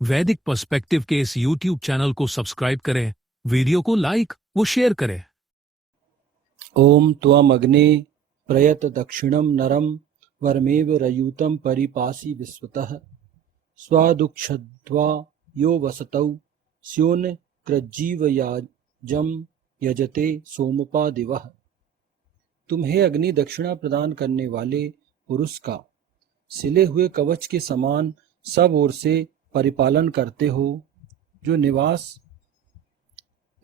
वैदिक पर्सपेक्टिव के इस YouTube चैनल को सब्सक्राइब करें, वीडियो को लाइक व शेयर करें। ओम त्वम अग्ने प्रयत दक्षिणम नरम वरमेव रयूतम परिपासी विश्वतः स्वादुक्षध्वा यो वसतौ स्योन कृज्जीवयाजम यजते सोमपा दिवः। तुम्हें अग्नि दक्षिणा प्रदान करने वाले पुरुष का सिले हुए कवच के समान सब ओर से परिपालन करते हो, जो निवास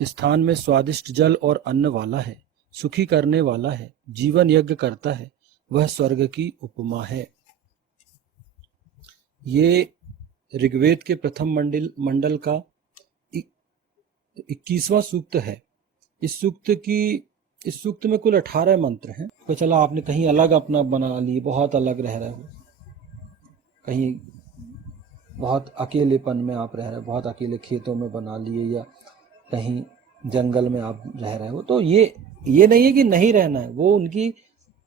स्थान में स्वादिष्ट जल और अन्न वाला है, सुखी करने वाला है, जीवन यज्ञ करता है, वह स्वर्ग की उपमा है। ये ऋग्वेद के प्रथम मंडल का 21वां सूक्त है। इस सूक्त में कुल 18 मंत्र हैं। तो चला आपने कहीं अलग अपना बना लिए, बहुत अलग रह रहे हो, कहीं बहुत अकेलेपन में आप रह रहे हो, बहुत अकेले खेतों में बना लिए, या कहीं जंगल में आप रह रहे हो, तो ये नहीं है कि नहीं रहना है, वो उनकी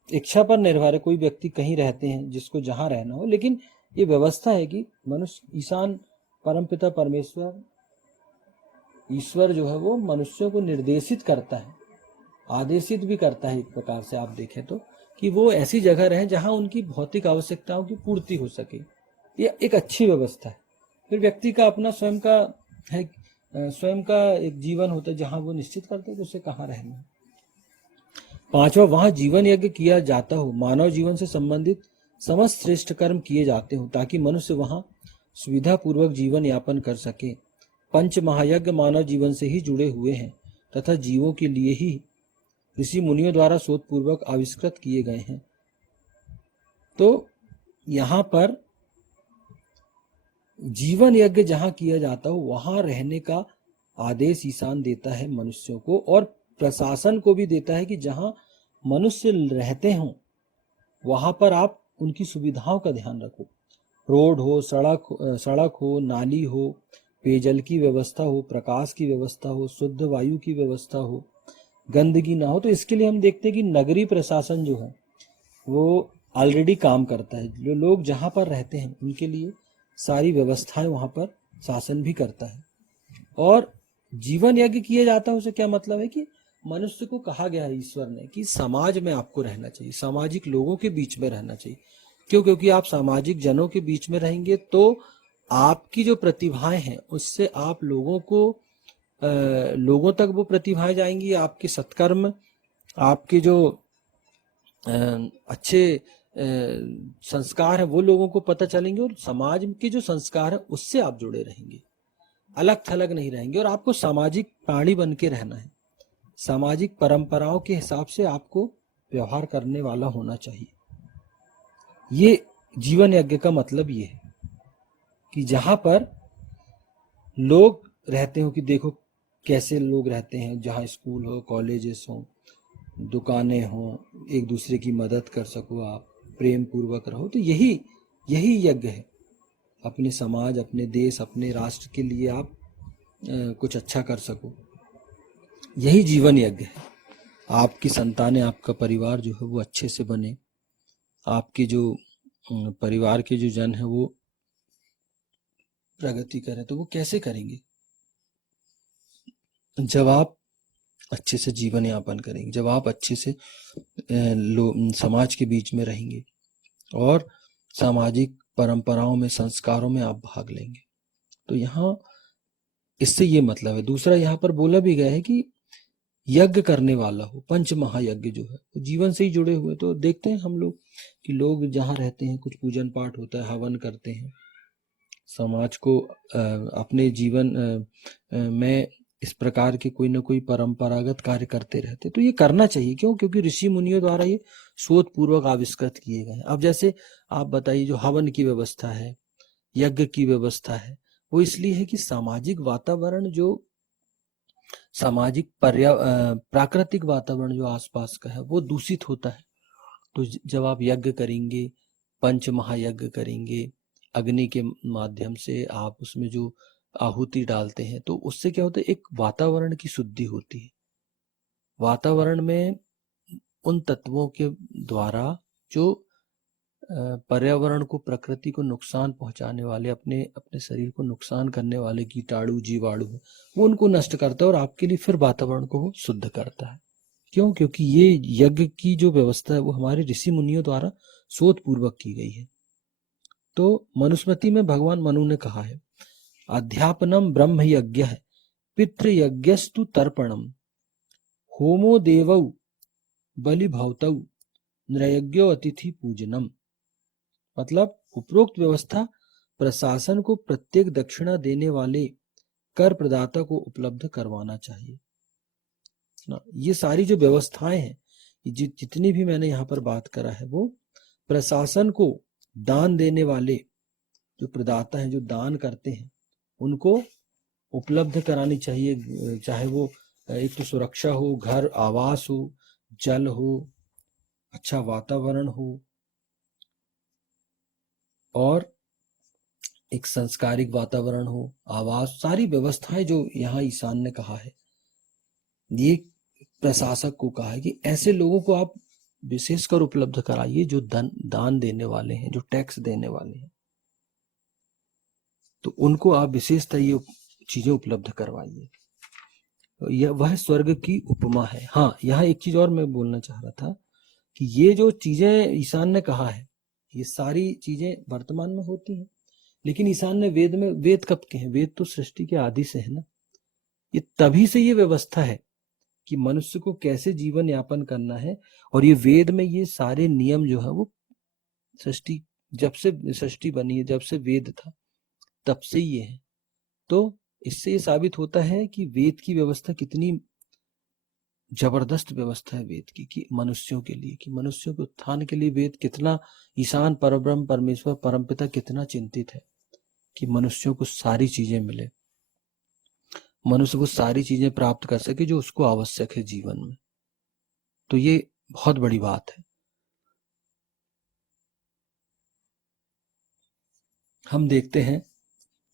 इच्छा पर निर्भर है। कोई व्यक्ति कहीं रहते हैं जिसको जहां रहना हो, लेकिन ये व्यवस्था है कि मनुष्य ईशान परमपिता परमेश्वर ईश्वर जो है वो मनुष्यों को निर्देशित करता है, आदेशित भी करता है एक प्रकार से आप देखें तो, कि वो ऐसी जगह रहें जहां उनकी भौतिक आवश्यकताओं की पूर्ति हो सके। ये एक अच्छी व्यवस्था है। फिर व्यक्ति का अपना स्वयं का एक जीवन होता है जहां वो निश्चित करते हैं कि उसे कहाँ रहना है। पांचवा, वहां जीवन यज्ञ किया जाता हो, मानव जीवन से संबंधित समस्त श्रेष्ठ कर्म किए जाते हो, ताकि मनुष्य वहां सुविधा पूर्वक जीवन यापन कर सके। पंच महायज्ञ मानव जीवन से ही जुड़े हुए हैं तथा जीवों के लिए ही ऋषि मुनियों द्वारा शोधपूर्वक आविष्कृत किए गए हैं। तो यहाँ पर जीवन यज्ञ जहाँ किया जाता हो वहां रहने का आदेश ईशान देता है मनुष्यों को, और प्रशासन को भी देता है कि जहाँ मनुष्य रहते हों वहां पर आप उनकी सुविधाओं का ध्यान रखो। रोड हो, सड़क हो, नाली हो, पेयजल की व्यवस्था हो, प्रकाश की व्यवस्था हो, शुद्ध वायु की व्यवस्था हो, गंदगी ना हो। तो इसके लिए हम देखते हैं कि नगरीय प्रशासन जो है वो ऑलरेडी काम करता है। जो लोग जहाँ पर रहते हैं उनके लिए सारी व्यवस्थाएं वहाँ पर शासन भी करता है। और जीवन यज्ञ किया जाता है, उसे क्या मतलब है कि मनुष्य को कहा गया है ईश्वर ने कि समाज में आपको रहना चाहिए, सामाजिक लोगों के बीच में रहना चाहिए। क्यों? क्योंकि आप सामाजिक जनों के बीच में रहेंगे तो आपकी जो प्रतिभाएं हैं उससे आप लोगों तक वो प्रतिभाएं जाएंगी। आपके सत्कर्म, आपके जो अच्छे संस्कार है वो लोगों को पता चलेंगे, और समाज के जो संस्कार है उससे आप जुड़े रहेंगे, अलग थलग नहीं रहेंगे। और आपको सामाजिक प्राणी बन के रहना है, सामाजिक परंपराओं के हिसाब से आपको व्यवहार करने वाला होना चाहिए। ये जीवन यज्ञ का मतलब ये है कि जहां पर लोग रहते हो, कि देखो कैसे लोग रहते हैं, जहाँ स्कूल हो, कॉलेजेस हो, दुकानें हो, एक दूसरे की मदद कर सको, आप प्रेम पूर्वक रहो। तो यही यज्ञ है। अपने समाज, अपने देश, अपने राष्ट्र के लिए आप कुछ अच्छा कर सको, यही जीवन यज्ञ है। आपकी संतानें, आपका परिवार जो है वो अच्छे से बने, आपके जो परिवार के जो जन है वो प्रगति करें। तो वो कैसे करेंगे? जब आप अच्छे से जीवन यापन करेंगे, जब आप अच्छे से समाज के बीच में रहेंगे और सामाजिक परंपराओं में, संस्कारों में आप भाग लेंगे। तो यहाँ इससे ये मतलब है। दूसरा, यहाँ पर बोला भी गया है कि यज्ञ करने वाला हो, पंच महायज्ञ जो है तो जीवन से ही जुड़े हुए। तो देखते हैं हम लोग कि लोग जहाँ रहते हैं कुछ पूजन पाठ होता है, हवन करते हैं, समाज को अपने जीवन में इस प्रकार के कोई ना कोई परंपरागत कार्य करते रहते। तो ये करना चाहिए। क्यों? क्योंकि ऋषि मुनियों द्वारा ये शोध पूर्वक आविष्कृत किए गए। अब जैसे आप बताइए, जो हवन की व्यवस्था है, यज्ञ की व्यवस्था है, वो इसलिए है कि सामाजिक वातावरण, जो सामाजिक प्राकृतिक वातावरण जो आसपास का है वो दूषित होता है। तो जब आप यज्ञ करेंगे, पंच महायज्ञ करेंगे, अग्नि के माध्यम से आप उसमें जो आहुति डालते हैं, तो उससे क्या होता है, एक वातावरण की शुद्धि होती है। वातावरण में उन तत्वों के द्वारा जो पर्यावरण को, प्रकृति को नुकसान पहुंचाने वाले, अपने अपने शरीर को नुकसान करने वाले कीटाणु जीवाणु हैं, वो उनको नष्ट करता है और आपके लिए फिर वातावरण को वो शुद्ध करता है। क्यों? क्योंकि ये यज्ञ की जो व्यवस्था है वो हमारे ऋषि मुनियों द्वारा सोच पूर्वक की गई है। तो मनुस्मृति में भगवान मनु ने कहा है, अध्यापनम ब्रह्म यज्ञ है, पितृयज्ञस्तु तर्पणम, होमो देवौ बलि भवतौ, नृयज्ञो अतिथि पूजनम। मतलब उपरोक्त व्यवस्था प्रशासन को प्रत्येक दक्षिणा देने वाले कर प्रदाता को उपलब्ध करवाना चाहिए ना। ये सारी जो व्यवस्थाएं हैं, जितनी भी मैंने यहाँ पर बात करा है, वो प्रशासन को दान देने वाले जो प्रदाता हैं, जो दान करते हैं, उनको उपलब्ध करानी चाहिए। चाहे वो एक तो सुरक्षा हो, घर, आवास हो, जल हो, अच्छा वातावरण हो, और एक संस्कारिक वातावरण हो, आवास, सारी व्यवस्थाएं जो यहाँ ईशान ने कहा है, ये प्रशासक को कहा है कि ऐसे लोगों को आप विशेषकर उपलब्ध कराइए जो दान देने वाले हैं, जो टैक्स देने वाले हैं, तो उनको आप विशेषतः ये चीजें उपलब्ध करवाइए। तो यह वह स्वर्ग की उपमा है। हाँ, यहाँ एक चीज और मैं बोलना चाह रहा था कि ये जो चीजें ईशान ने कहा है, ये सारी चीजें वर्तमान में होती हैं, लेकिन ईशान ने वेद कब के हैं? वेद तो सृष्टि के आदि से है ना। ये तभी से ये व्यवस्था है कि मनुष्य को कैसे जीवन यापन करना है, और ये वेद में ये सारे नियम जो है वो सृष्टि, जब से सृष्टि बनी है, जब से वेद था, तब से ये है। तो इससे ये साबित होता है कि वेद की व्यवस्था कितनी जबरदस्त व्यवस्था है वेद की, कि मनुष्यों के लिए, कि मनुष्यों के उत्थान के लिए वेद कितना, ईशान परब्रह्म परमेश्वर परमपिता कितना चिंतित है कि मनुष्यों को सारी चीजें मिले, मनुष्य वो सारी चीजें प्राप्त कर सके जो उसको आवश्यक है जीवन में। तो ये बहुत बड़ी बात है। हम देखते हैं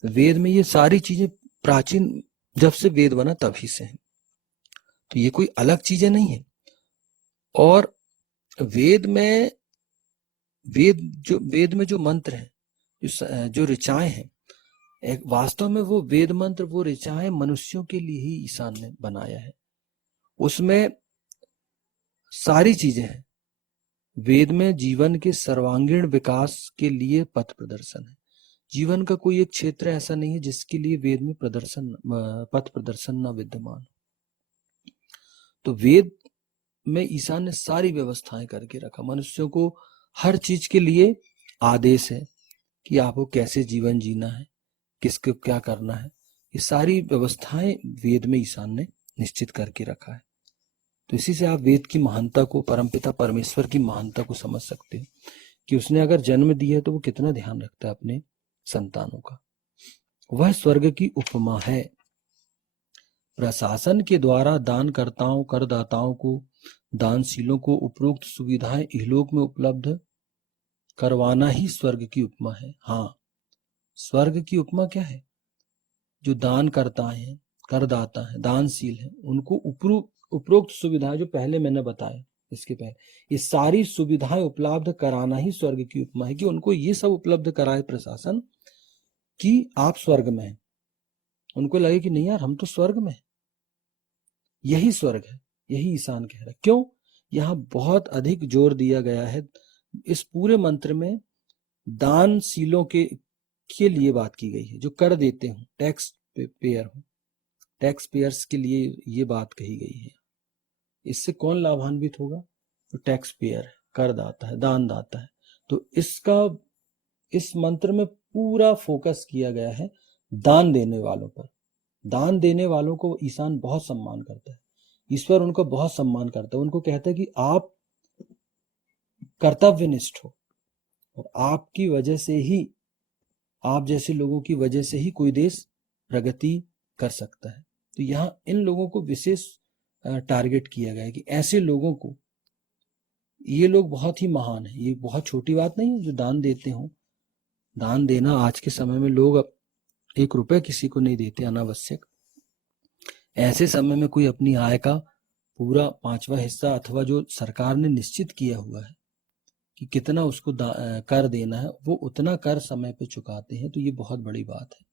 वेद में ये सारी चीजें प्राचीन, जब से वेद बना तभी से है, तो ये कोई अलग चीजें नहीं है। और वेद में जो मंत्र हैं, जो ऋचाएं हैं, एक वास्तव में वो वेद मंत्र, वो ऋचाएं मनुष्यों के लिए ही ईशान ने बनाया है। उसमें सारी चीजें हैं। वेद में जीवन के सर्वांगीण विकास के लिए पथ प्रदर्शन है। जीवन का कोई एक क्षेत्र ऐसा नहीं है जिसके लिए वेद में पथ प्रदर्शन न विद्यमान। तो वेद में ईशान ने सारी व्यवस्थाएं करके रखा। मनुष्यों को हर चीज के लिए आदेश है कि आपको कैसे जीवन जीना है, किसको क्या करना है। ये सारी व्यवस्थाएं वेद में ईशान ने निश्चित करके रखा है। तो इसी से आप वेद की महानता को, परमपिता परमेश्वर की महानता को समझ सकते हो कि उसने अगर जन्म दिया है तो वो कितना ध्यान रखता है अपने संतानों का। वह स्वर्ग की उपमा है। प्रशासन के द्वारा दानकर्ताओं, करदाताओं को, दानशीलों को उपरोक्त सुविधाएं इहलोक में उपलब्ध करवाना ही स्वर्ग की उपमा है। हाँ, स्वर्ग की उपमा क्या है? जो दान करता है, करदाता है, दानशील है, उनको उपरोक्त सुविधाएं जो पहले मैंने बताया, इसके पहले ये सारी सुविधाएं उपलब्ध कराना ही स्वर्ग की उपमा है, कि उनको ये सब उपलब्ध कराए प्रशासन कि आप स्वर्ग में हैं। उनको लगे कि नहीं यार, हम तो स्वर्ग में हैं, यही स्वर्ग है। यही ईशान कह रहा है। क्यों? यहाँ बहुत अधिक जोर दिया गया है इस पूरे मंत्र में, दानशीलों के लिए बात की गई है, जो कर देते हो, टैक्स पेयर हो, टैक्स पेयर्स के लिए ये बात कही गई है। इससे कौन लाभान्वित होगा? तो टैक्स पेयर है, करदाता है, दानदाता है। तो इस मंत्र में पूरा फोकस किया गया है दान देने वालों पर। दान देने वालों को ईशान बहुत सम्मान करता है, ईश्वर उनको बहुत सम्मान करता है। उनको कहता है कि आप कर्तव्यनिष्ठ हो, और आपकी वजह से ही, आप जैसे लोगों की वजह से ही कोई देश प्रगति कर सकता है। तो यहाँ इन लोगों को विशेष टारगेट किया गया है कि ऐसे लोगों को, ये लोग बहुत ही महान है। ये बहुत छोटी बात नहीं है जो दान देते हो। दान देना आज के समय में, लोग अब 1 रुपए किसी को नहीं देते अनावश्यक। ऐसे समय में कोई अपनी आय का पूरा 5वां हिस्सा, अथवा जो सरकार ने निश्चित किया हुआ है कि कितना उसको कर देना है, वो उतना कर समय पे चुकाते हैं, तो ये बहुत बड़ी बात है।